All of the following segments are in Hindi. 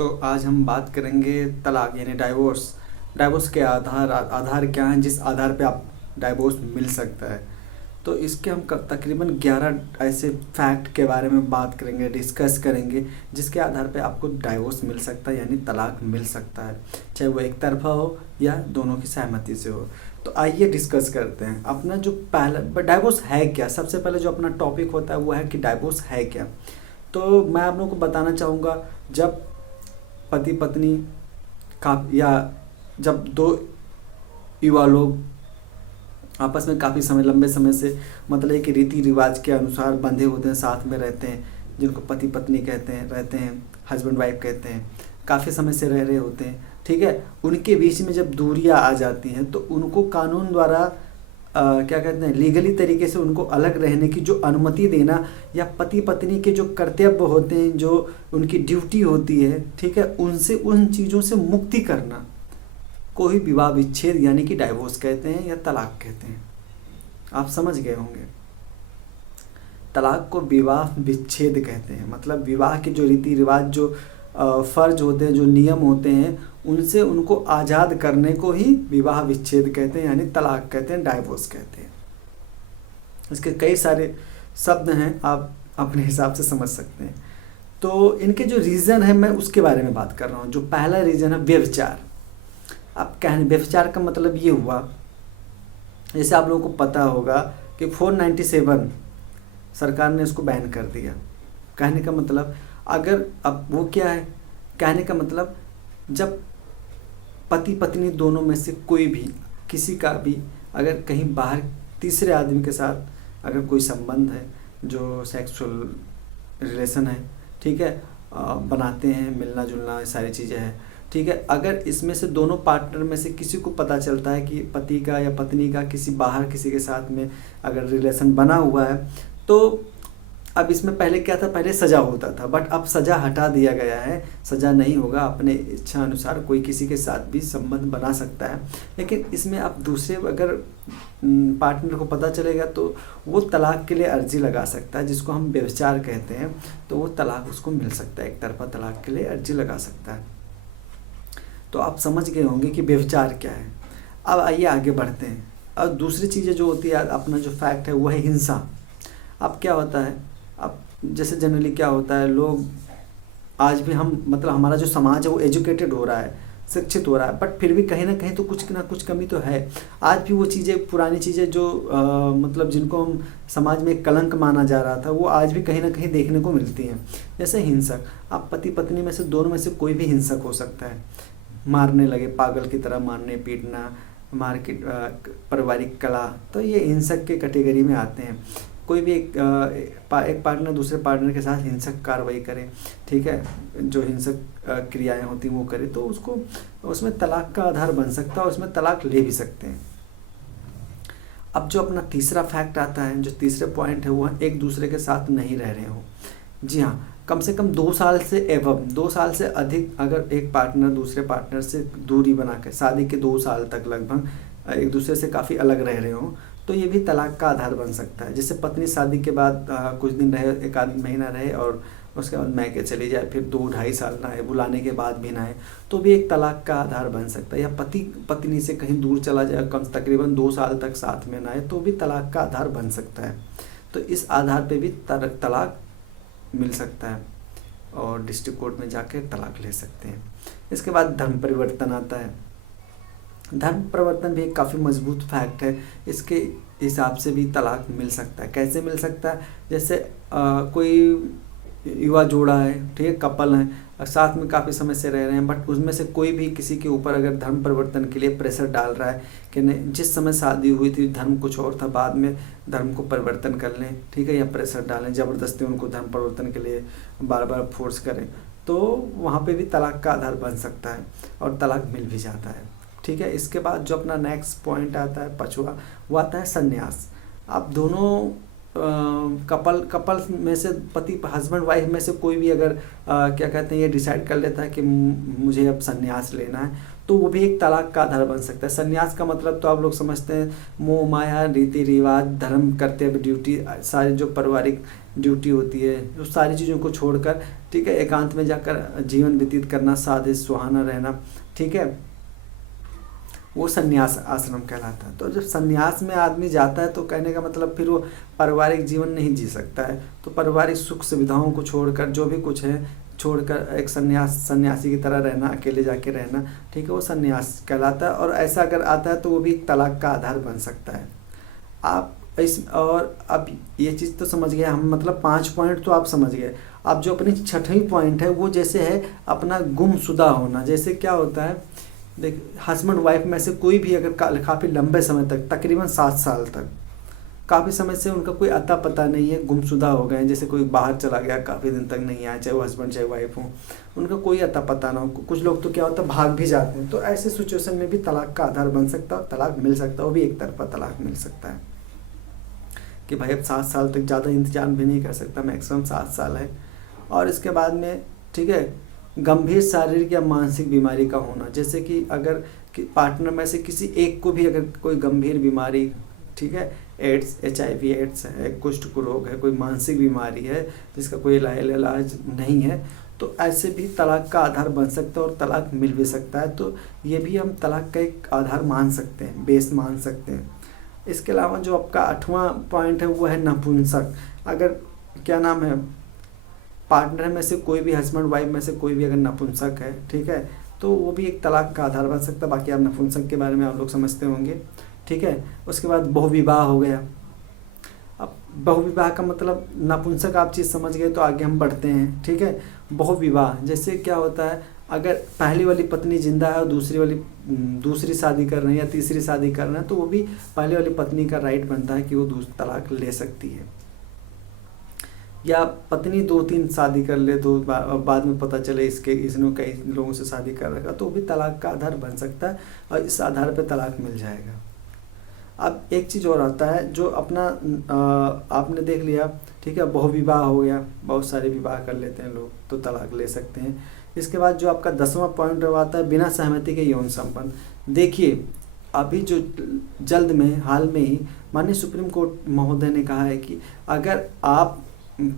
तो आज हम बात करेंगे तलाक यानी डाइवोर्स। डाइवोर्स के आधार क्या हैं जिस आधार पे आप डाइवोर्स मिल सकता है। तो इसके हम तकरीबन 11 ऐसे फैक्ट के बारे में बात करेंगे, डिस्कस करेंगे जिसके आधार पे आपको डाइवोर्स मिल सकता है यानी तलाक मिल सकता है, चाहे वो एक तरफा हो या दोनों की सहमति से हो। तो आइए डिस्कस करते हैं। अपना जो पहला डाइवोर्स है क्या, सबसे पहले जो अपना टॉपिक होता है वो है कि डाइवोर्स है क्या। तो मैं आप लोगों को बताना चाहूँगा, जब पति पत्नी का या जब दो युवा लोग आपस में काफ़ी समय लंबे समय से मतलब कि रीति रिवाज के अनुसार बंधे होते हैं, साथ में रहते हैं, जिनको पति पत्नी रहते हैं, हस्बैंड वाइफ कहते हैं, काफ़ी समय से रह रहे होते हैं, ठीक है। उनके बीच में जब दूरियां आ जाती हैं तो उनको कानून द्वारा क्या कहते हैं, लीगली तरीके से उनको अलग रहने की जो अनुमति देना या पति पत्नी के जो कर्तव्य होते हैं, जो उनकी ड्यूटी होती है, ठीक है, उनसे उन चीज़ों से मुक्ति करना को ही विवाह विच्छेद यानी कि डाइवोर्स कहते हैं या तलाक कहते हैं। आप समझ गए होंगे। तलाक को विवाह विच्छेद कहते हैं, मतलब विवाह के जो रीति रिवाज, जो फर्ज होते हैं, जो नियम होते हैं, उनसे उनको आज़ाद करने को ही विवाह विच्छेद कहते हैं यानी तलाक कहते हैं, डाइवोर्स कहते हैं। इसके कई सारे शब्द हैं, आप अपने हिसाब से समझ सकते हैं। तो इनके जो रीज़न है मैं उसके बारे में बात कर रहा हूँ। जो पहला रीज़न है व्यभिचार। अब कहने व्यभिचार का मतलब ये हुआ, जैसे आप लोगों को पता होगा कि 497 सरकार ने इसको बैन कर दिया। कहने का मतलब अगर अब वो क्या है, कहने का मतलब जब पति पत्नी दोनों में से कोई भी किसी का भी अगर कहीं बाहर तीसरे आदमी के साथ अगर कोई संबंध है, जो सेक्सुअल रिलेशन है, ठीक है, बनाते हैं, मिलना जुलना सारी चीज़ें हैं, ठीक है, अगर इसमें से दोनों पार्टनर में से किसी को पता चलता है कि पति का या पत्नी का किसी बाहर किसी के साथ में अगर रिलेशन बना हुआ है, तो अब इसमें पहले क्या था, पहले सज़ा होता था, बट अब सज़ा हटा दिया गया है। सज़ा नहीं होगा, अपने इच्छा अनुसार कोई किसी के साथ भी संबंध बना सकता है। लेकिन इसमें अब दूसरे अगर पार्टनर को पता चलेगा तो वो तलाक के लिए अर्जी लगा सकता है, जिसको हम व्यभिचार कहते हैं। तो वो तलाक उसको मिल सकता है, एक तरफा तलाक के लिए अर्जी लगा सकता है। तो आप समझ गए होंगे कि व्यभिचार क्या है। अब आइए आगे बढ़ते हैं। अब दूसरी चीज़ें जो होती है, अपना जो फैक्ट है वो है हिंसा। अब क्या होता है, अब जैसे जनरली क्या होता है, लोग आज भी हम मतलब हमारा जो समाज है वो एजुकेटेड हो रहा है, शिक्षित हो रहा है, बट फिर भी कहीं ना कहीं तो कुछ ना कुछ कमी तो है। आज भी वो चीज़ें, पुरानी चीज़ें जो मतलब जिनको हम समाज में कलंक माना जा रहा था, वो आज भी कहीं ना कहीं देखने को मिलती हैं। जैसे हिंसक, आप पति पत्नी में से दोनों में से कोई भी हिंसक हो सकता है। मारने लगे, पागल की तरह मारने पीटना, मारपीट, पारिवारिक कला, तो ये हिंसक के कैटेगरी में आते हैं। कोई भी एक पार्टनर दूसरे पार्टनर के साथ हिंसक कार्रवाई करे, ठीक है, जो हिंसक क्रियाएं होती हैं वो करे, तो उसको उसमें तलाक का आधार बन सकता है और उसमें तलाक ले भी सकते हैं। अब जो अपना तीसरा फैक्ट आता है, जो तीसरे पॉइंट है, वो है एक दूसरे के साथ नहीं रह रहे हो। जी हाँ, कम से कम 2 साल से एवं 2 साल से अधिक अगर एक पार्टनर दूसरे पार्टनर से दूरी बना कर शादी के 2 साल तक लगभग एक दूसरे से काफ़ी अलग रह रहे हो, तो ये भी तलाक का आधार बन सकता है। जैसे पत्नी शादी के बाद कुछ दिन रहे, 1 आध महीना रहे और उसके बाद मैके चली जाए, फिर 2-2.5 साल ना है, बुलाने के बाद भी ना है, तो भी एक तलाक का आधार बन सकता है। या पति पत्नी से कहीं दूर चला जाए, तकरीबन 2 साल तक साथ में ना है, तो भी तलाक का आधार बन सकता है। तो इस आधार पे भी तलाक मिल सकता है और डिस्ट्रिक्ट कोर्ट में जाकर तलाक ले सकते हैं। इसके बाद धर्म परिवर्तन आता है। धर्म परिवर्तन भी एक काफ़ी मजबूत फैक्ट है। इसके हिसाब से भी तलाक मिल सकता है। कैसे मिल सकता है, जैसे कोई युवा जोड़ा है, ठीक है, कपल हैं, साथ में काफ़ी समय से रह रहे हैं, बट उसमें से कोई भी किसी के ऊपर अगर धर्म परिवर्तन के लिए प्रेशर डाल रहा है कि नहीं, जिस समय शादी हुई थी धर्म कुछ और था, बाद में धर्म को परिवर्तन कर लें, ठीक है, या प्रेशर डालें, ज़बरदस्ती उनको धर्म परिवर्तन के लिए बार बार फोर्स करें, तो वहाँ पे भी तलाक का आधार बन सकता है और तलाक मिल भी जाता है, ठीक है। इसके बाद जो अपना नेक्स्ट पॉइंट आता है, पांचवा, वो आता है संन्यास। आप दोनों कपल में से पति हस्बैंड वाइफ में से कोई भी अगर क्या कहते हैं, ये डिसाइड कर लेता है कि मुझे अब संन्यास लेना है, तो वो भी एक तलाक का आधार बन सकता है। संन्यास का मतलब तो आप लोग समझते हैं, मोह माया, रीति रिवाज, धर्म, कर्तव्य, ड्यूटी, सारी जो पारिवारिक ड्यूटी होती है, उस सारी चीज़ों को छोड़कर ठीक है, एकांत में जाकर जीवन व्यतीत करना, सादे सुहाना रहना, ठीक है, वो संन्यास आश्रम कहलाता है। तो जब संन्यास में आदमी जाता है तो कहने का मतलब फिर वो पारिवारिक जीवन नहीं जी सकता है, तो पारिवारिक सुख सुविधाओं को छोड़कर, जो भी कुछ है छोड़कर एक सन्यासी की तरह रहना, अकेले जाके रहना, ठीक है, वो संन्यास कहलाता है। और ऐसा अगर आता है तो वो भी तलाक का आधार बन सकता है। आप इस और अब ये चीज़ तो समझ गए हम, मतलब 5 पॉइंट तो आप समझ गए। अब जो अपनी छठवीं पॉइंट है वो जैसे है अपना गुमशुदा होना। जैसे क्या होता है, देख, हस्बैंड वाइफ में से कोई भी अगर काफ़ी लंबे समय तक, तकरीबन 7 साल तक, काफ़ी समय से उनका कोई अता पता नहीं है, गुमशुदा हो गए हैं, जैसे कोई बाहर चला गया, काफ़ी दिन तक नहीं आया, चाहे वो हस्बैंड चाहे वाइफ हो, उनका कोई अता पता ना हो, कुछ लोग तो क्या होता है भाग भी जाते हैं, तो ऐसे सिचुएशन में भी तलाक का आधार बन सकता है, तलाक मिल सकता है, वो भी एक तरफा तलाक मिल सकता है कि भाई अब 7 साल तक, ज़्यादा इंतजार भी नहीं कर सकता, मैक्सिमम 7 साल है। और इसके बाद में, ठीक है, गंभीर शारीरिक या मानसिक बीमारी का होना, जैसे कि अगर पार्टनर में से किसी एक को भी अगर कोई गंभीर बीमारी, ठीक है, एड्स, HIV एड्स है, कुष्ठ रोग है, कोई मानसिक बीमारी है जिसका कोई इलाज नहीं है, तो ऐसे भी तलाक का आधार बन सकता है और तलाक मिल भी सकता है। तो ये भी हम तलाक का एक आधार मान सकते हैं, बेस मान सकते हैं। इसके अलावा जो आपका 8वां पॉइंट है वो है नपुंसक। अगर क्या नाम है, पार्टनर में से कोई भी, हस्बैंड वाइफ में से कोई भी अगर नपुंसक है, ठीक है, तो वो भी एक तलाक का आधार बन सकता है। बाकी आप नपुंसक के बारे में आप लोग समझते होंगे, ठीक है। उसके बाद बहुविवाह हो गया। अब बहुविवाह का मतलब, नपुंसक आप चीज़ समझ गए तो आगे हम बढ़ते हैं, ठीक है। बहुविवाह जैसे क्या होता है, अगर पहली वाली पत्नी जिंदा है और दूसरी शादी कर रहे हैं या तीसरी शादी कर रहे हैं, तो वो भी पहली वाली पत्नी का राइट बनता है कि वो दूसरी तलाक ले सकती है। या पत्नी 2-3 शादी कर ले तो बाद में पता चले इसने कई लोगों से शादी कर रखा, तो वो भी तलाक का आधार बन सकता है और इस आधार पर तलाक मिल जाएगा। अब एक चीज़ और आता है जो अपना आपने देख लिया, ठीक है, बहुविवाह हो गया, बहुत सारे विवाह कर लेते हैं लोग, तो तलाक ले सकते हैं। इसके बाद जो आपका 10वां पॉइंट आता है बिना सहमति के यौन संबंध। देखिए, अभी जो जल्द में हाल में ही माननीय सुप्रीम कोर्ट महोदय ने कहा है कि अगर आप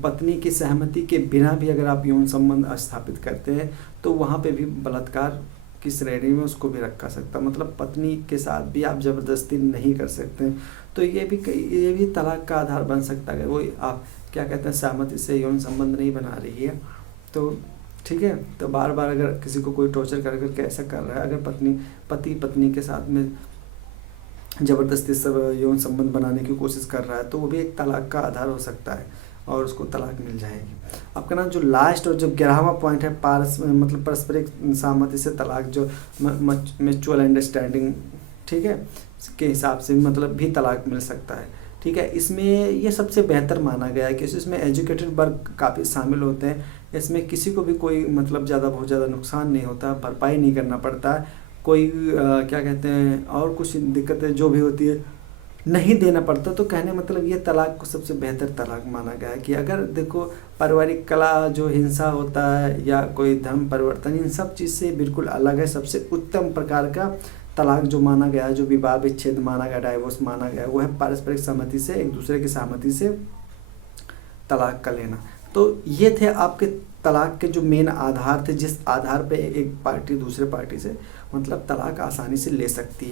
पत्नी की सहमति के बिना भी अगर आप यौन संबंध स्थापित करते हैं तो वहाँ पे भी बलात्कार की श्रेणी में उसको भी रखा सकता, मतलब पत्नी के साथ भी आप जबरदस्ती नहीं कर सकते। तो ये भी तलाक का आधार बन सकता है। वो आप क्या कहते हैं, सहमति से यौन संबंध नहीं बना रही है, तो ठीक है, तो बार बार अगर किसी को कोई टॉर्चर करके ऐसा कर रहा है, अगर पति पत्नी के साथ में जबरदस्ती सब यौन संबंध बनाने की कोशिश कर रहा है, तो वो भी एक तलाक का आधार हो सकता है और उसको तलाक मिल जाएगी। आपका नाम जो लास्ट और जो 11वां पॉइंट है, मतलब पारस्परिक सहमति से तलाक, जो म्यूचुअल अंडरस्टैंडिंग, ठीक है, के हिसाब से मतलब भी तलाक मिल सकता है, ठीक है। इसमें ये सबसे बेहतर माना गया है कि इसमें एजुकेटेड वर्ग काफ़ी शामिल होते हैं। इसमें किसी को भी कोई मतलब बहुत ज़्यादा नुकसान नहीं होता, भरपाई नहीं करना पड़ता, कोई क्या कहते हैं और कुछ दिक्कतें जो भी होती है नहीं देना पड़ता। तो कहने मतलब ये तलाक को सबसे बेहतर तलाक माना गया है कि अगर देखो पारिवारिक कलह, जो हिंसा होता है या कोई धर्म परिवर्तन, इन सब चीज़ से बिल्कुल अलग है। सबसे उत्तम प्रकार का तलाक जो माना गया है, जो विवाह विच्छेद माना गया, डाइवोर्स माना गया, वो है पारस्परिक सहमति से, एक दूसरे की सहमति से तलाक का लेना। तो ये थे आपके तलाक के जो मेन आधार थे, जिस आधार पे एक पार्टी दूसरे पार्टी से मतलब तलाक आसानी से ले सकती है।